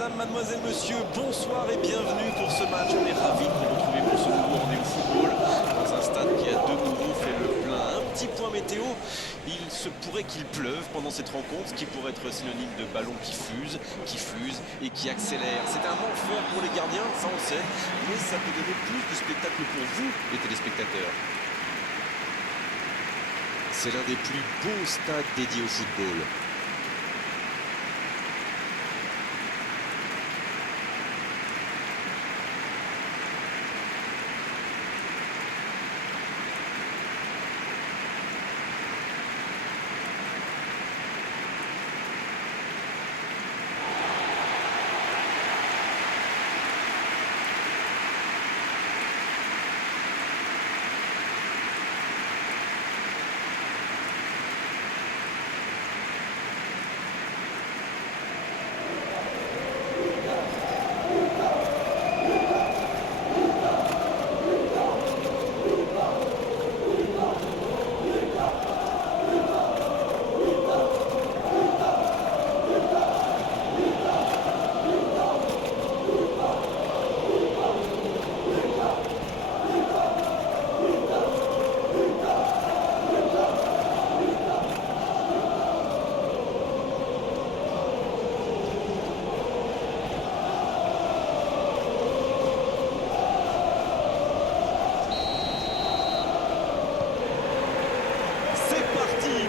Madame, mademoiselle, monsieur, bonsoir et bienvenue pour ce match. On est ravis de vous retrouver pour ce nouveau rendez-vous football dans un stade qui a de nouveau fait le plein. Un petit point météo, il se pourrait qu'il pleuve pendant cette rencontre, ce qui pourrait être synonyme de ballon qui fuse et qui accélère. C'est un moment fort pour les gardiens, ça on sait, mais ça peut donner plus de spectacle pour vous, les téléspectateurs. C'est l'un des plus beaux stades dédiés au football.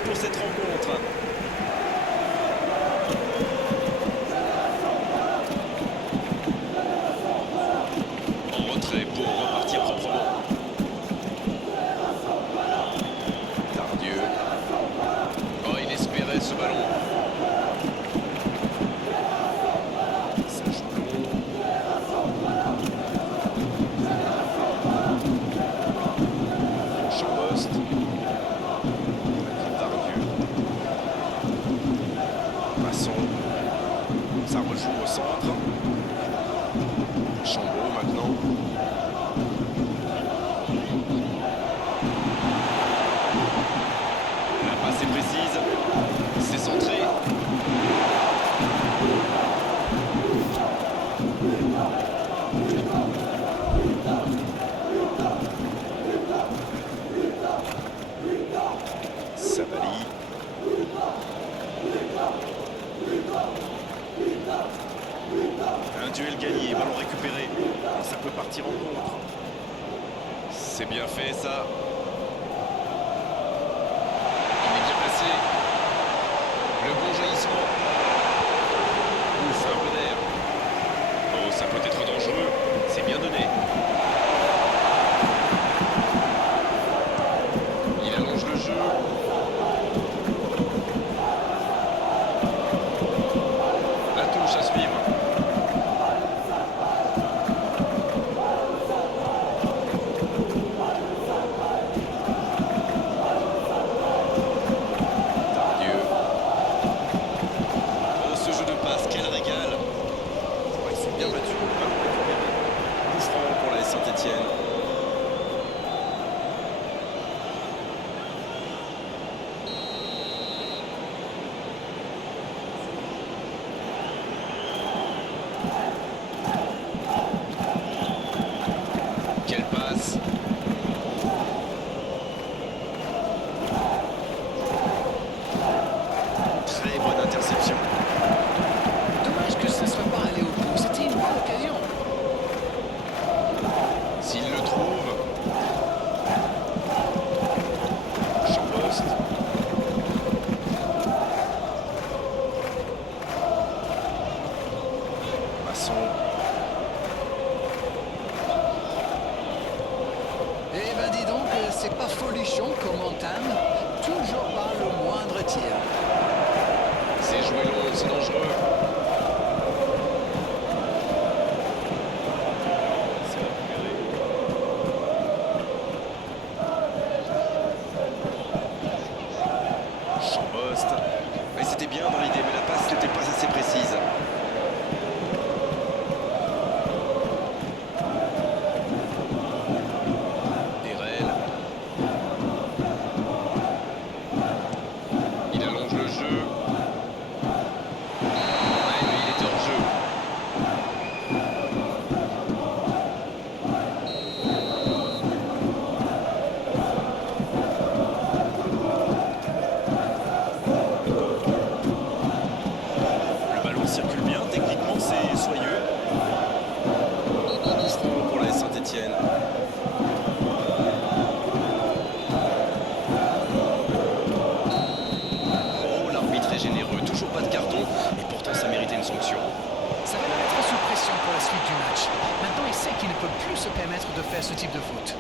Pour cette rencontre. En retrait pour repartir proprement. Tardieu. Oh, il espérait ce ballon. Ça joue long. Chambost. Ça rejoue au centre. Chambaud maintenant. La passe est précise. C'est centré. Savali. Un duel gagné, ballon récupéré. Et ça peut partir en contre. C'est bien fait ça. Il est bien placé. Le bon jaillissement. Ouf, un peu d'air. Oh, ça peut être dangereux. C'est bien donné. Il allonge le jeu. La touche à suivre. Saint-Etienne. Quelle passe! Très bonne interception. Dommage que ça ne soit pas allé au bout. C'était une bonne occasion. S'il le trouve. Chambost. Masson. Eh ben dis donc, c'est pas folichon comme entame. Toujours par le moindre tir. C'est joué long, c'est dangereux. Chambost. Et c'était bien dans l'idée, mais la passe n'était pas assez précise. Derel. Il allonge le jeu. Saint-Étienne. Oh, l'arbitre est généreux, toujours pas de carton, et pourtant ça méritait une sanction. Ça va le mettre sous pression pour la suite du match. Maintenant, il sait qu'il ne peut plus se permettre de faire ce type de faute.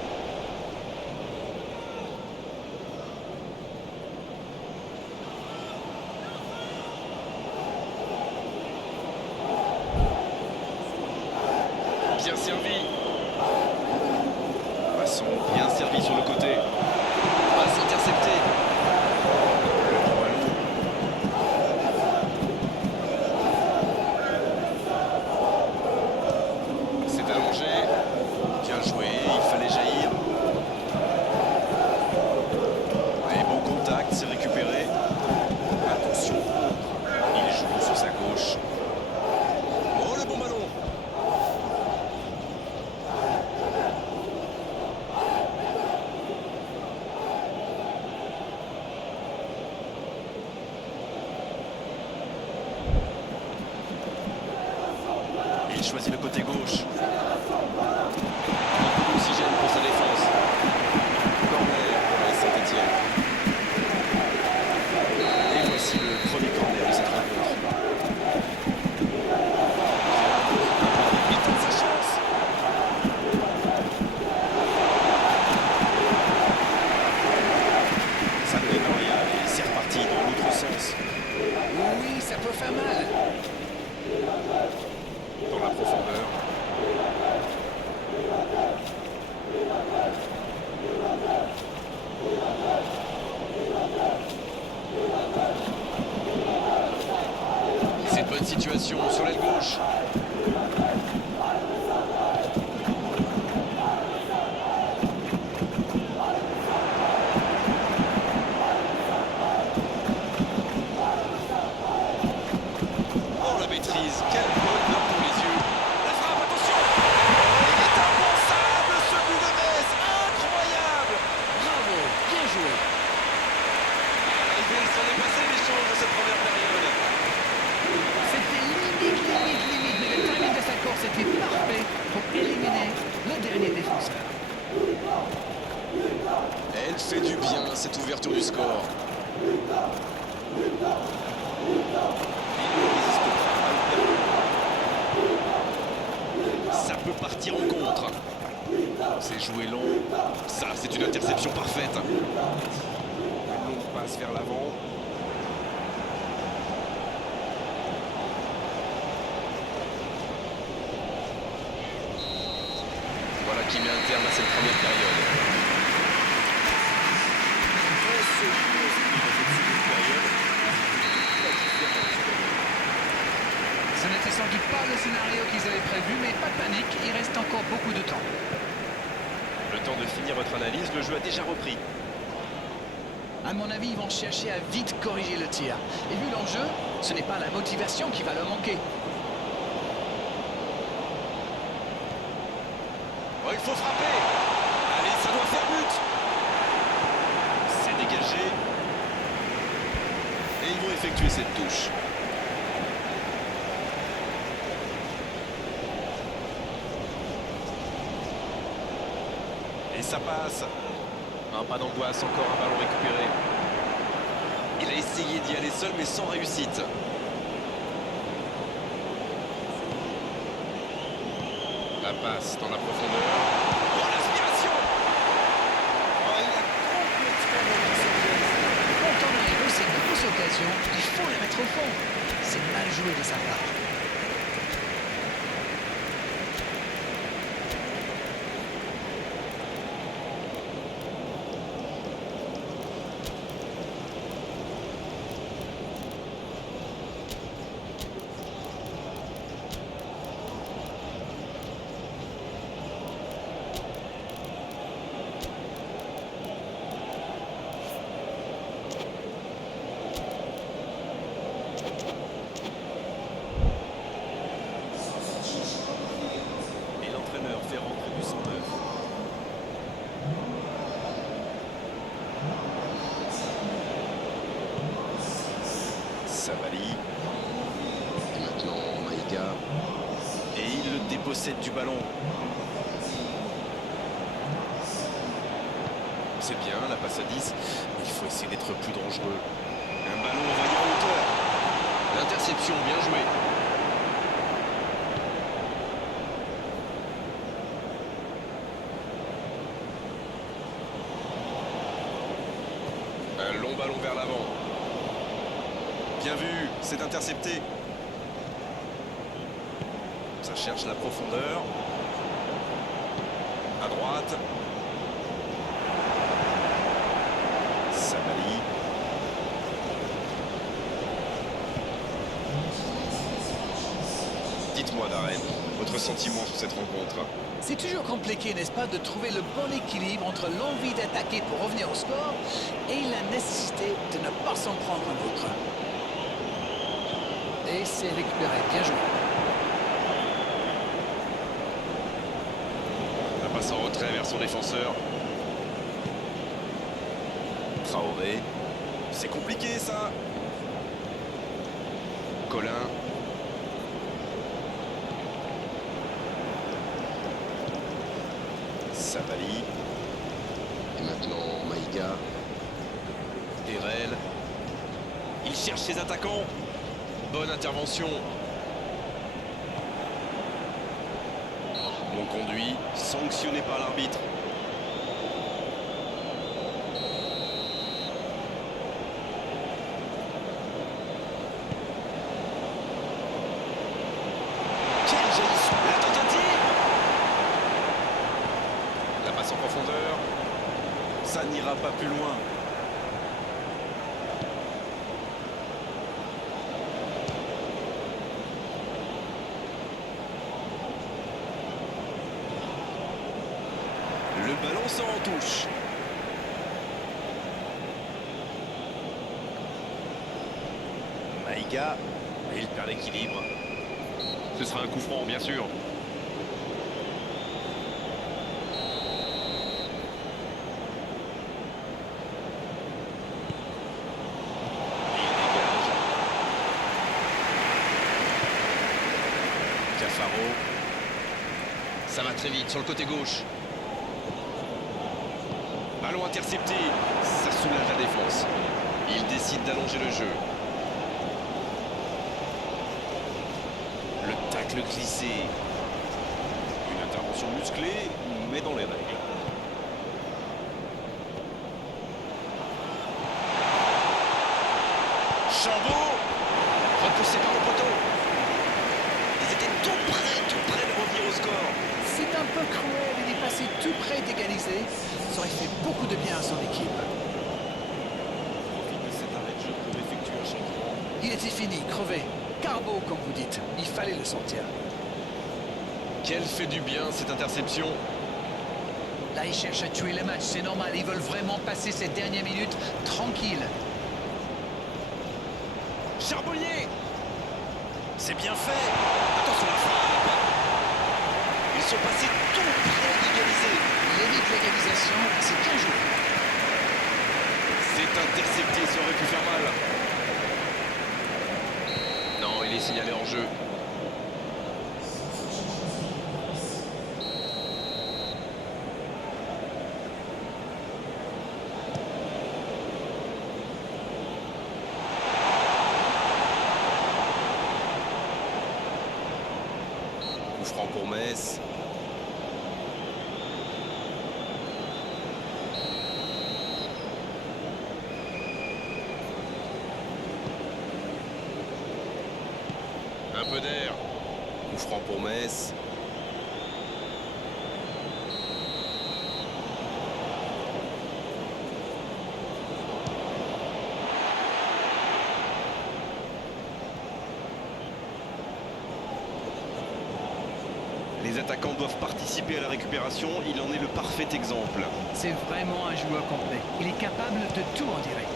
Bien servi. Passons, bien servi sur le côté. Passe interceptée. Le bon ballon. C'est allongé. Bien joué, il fallait jaillir. Et bon contact, c'est récupéré. Attention, il joue sur sa gauche. Oh, le bon ballon. Il choisit le côté gauche. Beaucoup d'oxygène pour sa défense. Corner pour la Saint-Étienne. Et voici le premier corner de cette rencontre. Il tente sa chance. Ça ne donne rien et c'est reparti dans l'autre sens. Oui, ça peut faire mal. Dans la profondeur. C'est une bonne situation sur l'aile gauche. Oh, la maîtrise, quelle bonne note pour les yeux. La frappe, attention. Il est impensable ce but de Metz, incroyable. Bravo, bien joué. Il s'en est passé des choses dans cette première période. C'était limite, mais le timing de sa course était parfait pour éliminer le dernier défenseur. Elle fait du bien, cette ouverture du score. Il ne résiste pas. Ça peut partir en contre. C'est joué long. Ça, c'est une interception parfaite. Une longue passe vers l'avant. Voilà qui met un terme à cette première période. Ce n'était sans doute pas le scénario qu'ils avaient prévu, mais pas de panique, il reste encore beaucoup de temps. Le temps de finir votre analyse, le jeu a déjà repris. À mon avis, ils vont chercher à vite corriger le tir. Et vu l'enjeu, ce n'est pas la motivation qui va leur manquer. Oh, il faut frapper. Allez, ça doit faire but. C'est dégagé. Et ils vont effectuer cette touche. Et ça passe. Un pas d'angoisse, encore un ballon récupéré. Il a essayé d'y aller seul, mais sans réussite. La passe dans la profondeur. Oh, l'aspiration! Oh, il a complètement manqué cette pièce. Quand on arrive ces grosses occasions, il faut les mettre au fond. C'est mal joué de sa part. Savali. Et maintenant Maïga. Et il le dépossède du ballon. C'est bien, la passe à 10. Il faut essayer d'être plus dangereux. Un ballon envoyé en hauteur. L'interception, bien joué. Un long ballon vers l'avant. Bien vu, c'est intercepté. Ça cherche la profondeur. À droite. Sabali. Dites-moi, Darren, votre sentiment sur cette rencontre? C'est toujours compliqué, n'est-ce pas, de trouver le bon équilibre entre l'envie d'attaquer pour revenir au score et la nécessité de ne pas s'en prendre un autre. Et c'est récupéré, bien joué. La passe en retrait vers son défenseur. Traoré. C'est compliqué, ça. Colin. Sabali. Et maintenant Maïga. Erel. Il cherche ses attaquants. Bonne intervention. Bon conduit, sanctionné par l'arbitre. Quel génie! La tentative! La passe en profondeur. Ça n'ira pas plus loin. Le ballon sort en touche. Maïga, il perd l'équilibre. Ce sera un coup franc, bien sûr. Il dégage. Cafaro. Ça va très vite sur le côté gauche. Ballon intercepté, ça soulage la défense. Il décide d'allonger le jeu. Le tacle glissé. Une intervention musclée, mais dans les règles. Chambaud, repoussé par le poteau. Ils étaient tout près de revenir au score. C'est un peu cruel, il est passé tout près d'égaliser. Ça aurait fait beaucoup de bien à son équipe. Profite de cet arrêt de jeu pour effectuer un changement. Il était fini, crevé. Carbo, comme vous dites. Il fallait le sentir. Quel fait du bien cette interception. Là, ils cherchent à tuer le match, c'est normal. Ils veulent vraiment passer ces dernières minutes tranquilles. Charbonnier. C'est bien fait. Attention à la frappe. Ils sont passés tout près d'égaliser. Il évite l'égalisation, c'est bien joué. C'est intercepté, ça aurait pu faire mal. Non, il est signalé en jeu. Coup franc pour Metz. Un peu d'air. Coup franc pour Metz. Les attaquants doivent participer à la récupération. Il en est le parfait exemple. C'est vraiment un joueur complet. Il est capable de tout en direct.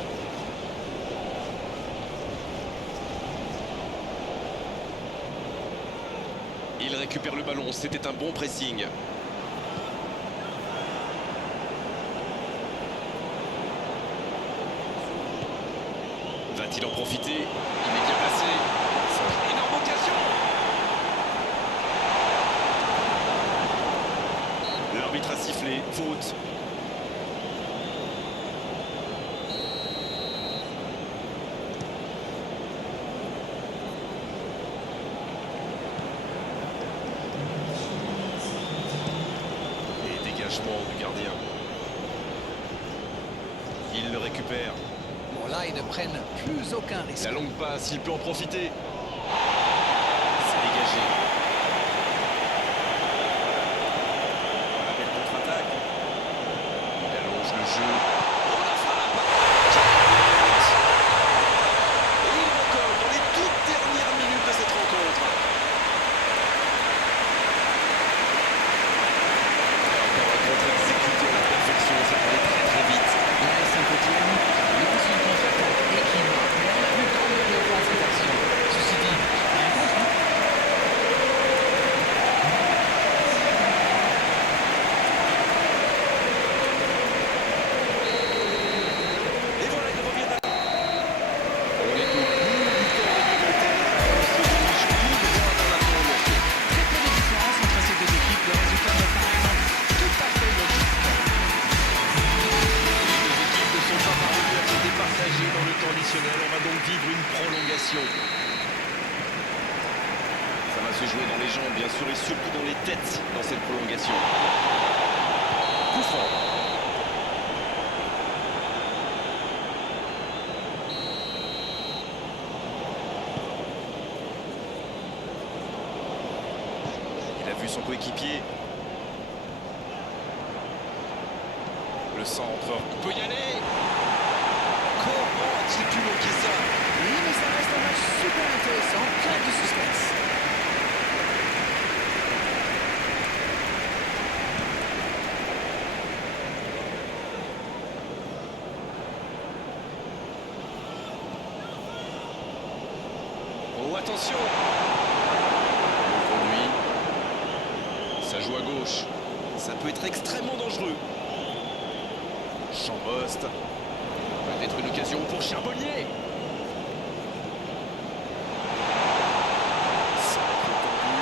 Il récupère le ballon. C'était un bon pressing. Va-t-il en profiter? Il est bien placé. Énorme occasion. L'arbitre a sifflé. Faute. relâchement du gardien. Il le récupère. Bon, là, ils ne prennent plus aucun risque. La longue passe, il peut en profiter. C'est dégagé. La belle contre-attaque. Il allonge le jeu. Oh, la frappe! Et il recolle dans les toutes dernières minutes de cette rencontre. Et encore un contre exécuté à la perfection, ça peut aller très très vite. Là, Saint-Etienne lance une contre-attaque et qui marque. Mais on a vu combien de fois cette action. Ceci dit, rien contre, hein. Et voilà, ils reviennent à... On est au bout du temps réglementaire. On se dirige tout droit dans la prolongation. Très peu de différence entre ces deux équipes. Le résultat me paraît donc tout à fait logique. Les deux équipes ne sont pas parvenues à se départager dans le temps additionnel. On va donc vivre une prolongation. Ça va se jouer dans les jambes, bien sûr, et surtout dans les têtes dans cette prolongation. Coup franc. Il a vu son coéquipier. Le centre, il peut y aller. Comment a-t-il pu manquer ça? Oui, mais ça reste un match super intéressant, plein de suspense. Oh, attention! Pour lui, ça joue à gauche. Ça peut être extrêmement dangereux. Chambost. Peut-être une occasion pour Charbonnier. Ça va être tendu.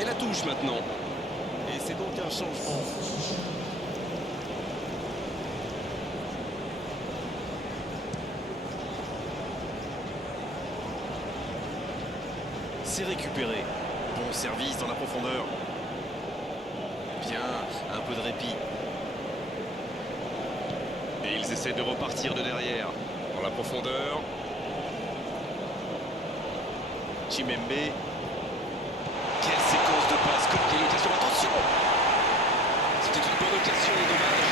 Et la touche maintenant. Et c'est donc un changement. C'est récupéré. Bon service dans la profondeur. Bien, un peu de répit. Et ils essaient de repartir de derrière. Dans la profondeur. Chimembe. Quelle séquence de passes. Quelle occasion. Attention! C'était une bonne occasion, dommage.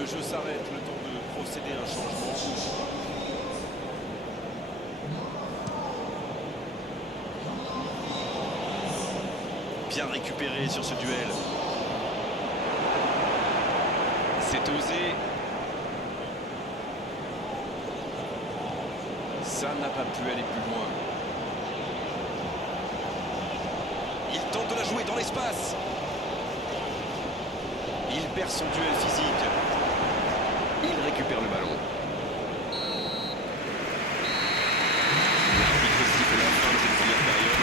Le jeu s'arrête, le temps de procéder à un changement. Bien récupéré sur ce duel. C'est osé. Ça n'a pas pu aller plus loin. Il tente de la jouer dans l'espace. Il perd son duel physique. Il récupère le ballon. L'arbitre siffle la fin de cette première période.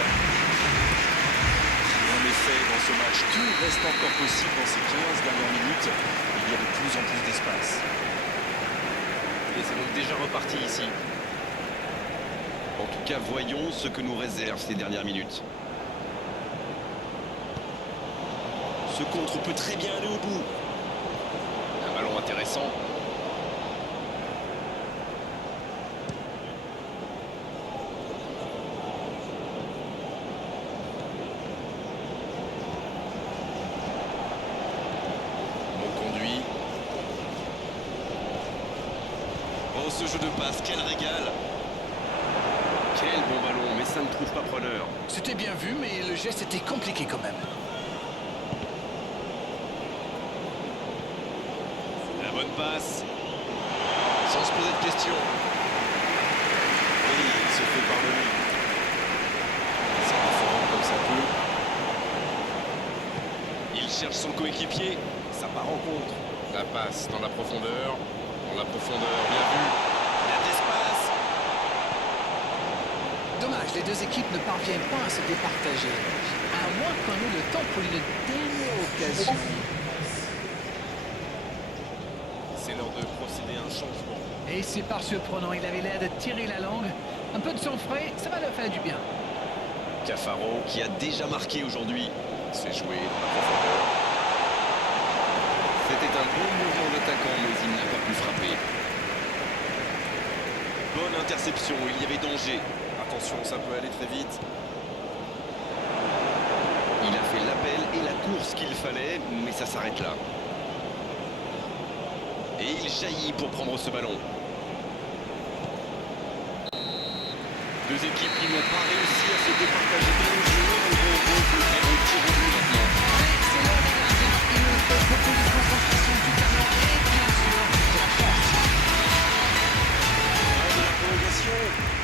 En effet, dans ce match, tout reste encore possible dans ces 15 dernières minutes. Il y a de plus en plus d'espace. Et c'est donc déjà reparti ici. En tout cas, voyons ce que nous réservent ces dernières minutes. Ce contre peut très bien aller au bout. Un ballon intéressant. Oh, ce jeu de passe, quel régal! Quel bon ballon, mais ça ne trouve pas preneur. C'était bien vu, mais le geste était compliqué quand même. La bonne passe. Sans se poser de questions. Et il se fait pardonner. Ça défend comme ça peut. Il cherche son coéquipier. Ça part en contre. La passe dans la profondeur. Dans la profondeur, bien vu. Il y a de l'espace. Dommage, les deux équipes ne parviennent pas à se départager. À moins qu'on ait le temps pour une dernière occasion. C'est l'heure de procéder à un changement. Et c'est par surprenant, il avait l'air de tirer la langue. Un peu de sang frais, ça va leur faire du bien. Cafaro qui a déjà marqué aujourd'hui. C'est joué dans la profondeur. C'était un bon mouvement d'attaquant, mais il n'a pas pu frapper. Bonne interception, il y avait danger. Attention, ça peut aller très vite. Il a fait l'appel et la course qu'il fallait, mais ça s'arrête là. Et il jaillit pour prendre ce ballon. Deux équipes qui n'ont pas réussi à se départager dans le jeu. Elles vont recruter au tir au but maintenant. C'est l'heure des gardiens. Il nous faut beaucoup de concentration, du talent et bien sûr de la force. Fin de la prolongation.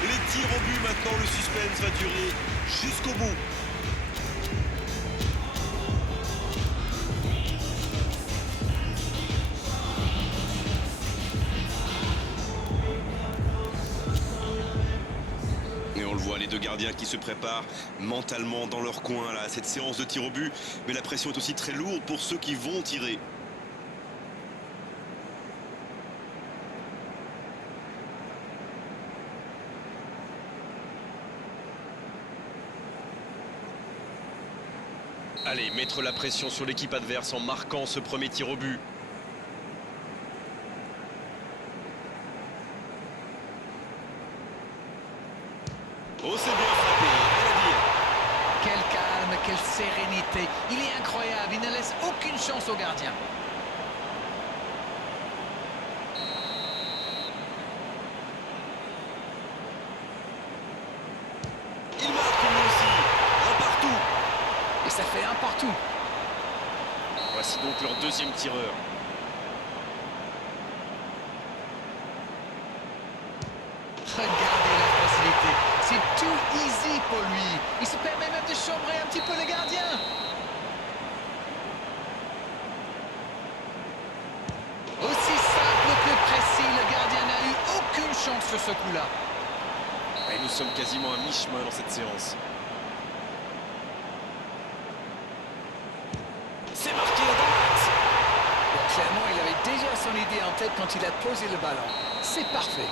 Les tirs au but maintenant, le suspense va durer jusqu'au bout. Les deux gardiens qui se préparent mentalement dans leur coin là, à cette séance de tir au but. Mais la pression est aussi très lourde pour ceux qui vont tirer. Allez, mettre la pression sur l'équipe adverse en marquant ce premier tir au but. Oh, c'est bien frappé, rien à dire. Quel calme, quelle sérénité. Il est incroyable, il ne laisse aucune chance au gardien. Il marque lui aussi, un partout. Et ça fait un partout. Voici donc leur deuxième tireur. Regardez la facilité. C'est tout easy pour lui. Il se permet même de chambrer un petit peu le gardien. Aussi simple que précis, le gardien n'a eu aucune chance sur ce coup-là. Et nous sommes quasiment à mi-chemin dans cette séance. C'est marqué à droite. Clairement, il avait déjà son idée en tête quand il a posé le ballon. C'est parfait.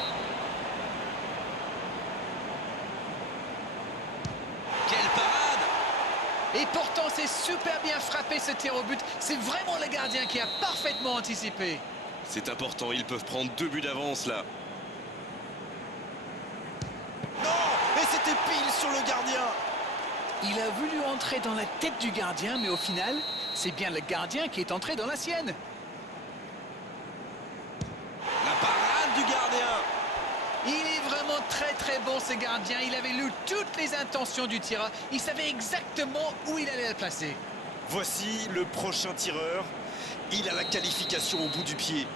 Quelle parade! Et pourtant, c'est super bien frappé ce tir au but. C'est vraiment le gardien qui a parfaitement anticipé. C'est important, ils peuvent prendre 2 buts d'avance là. Non! Et c'était pile sur le gardien! Il a voulu entrer dans la tête du gardien, mais au final, c'est bien le gardien qui est entré dans la sienne. La parade du gardien! Il est vraiment très bon ce gardien. Il avait lu toutes les intentions du tireur. Il savait exactement où il allait le placer. Voici le prochain tireur. Il a la qualification au bout du pied.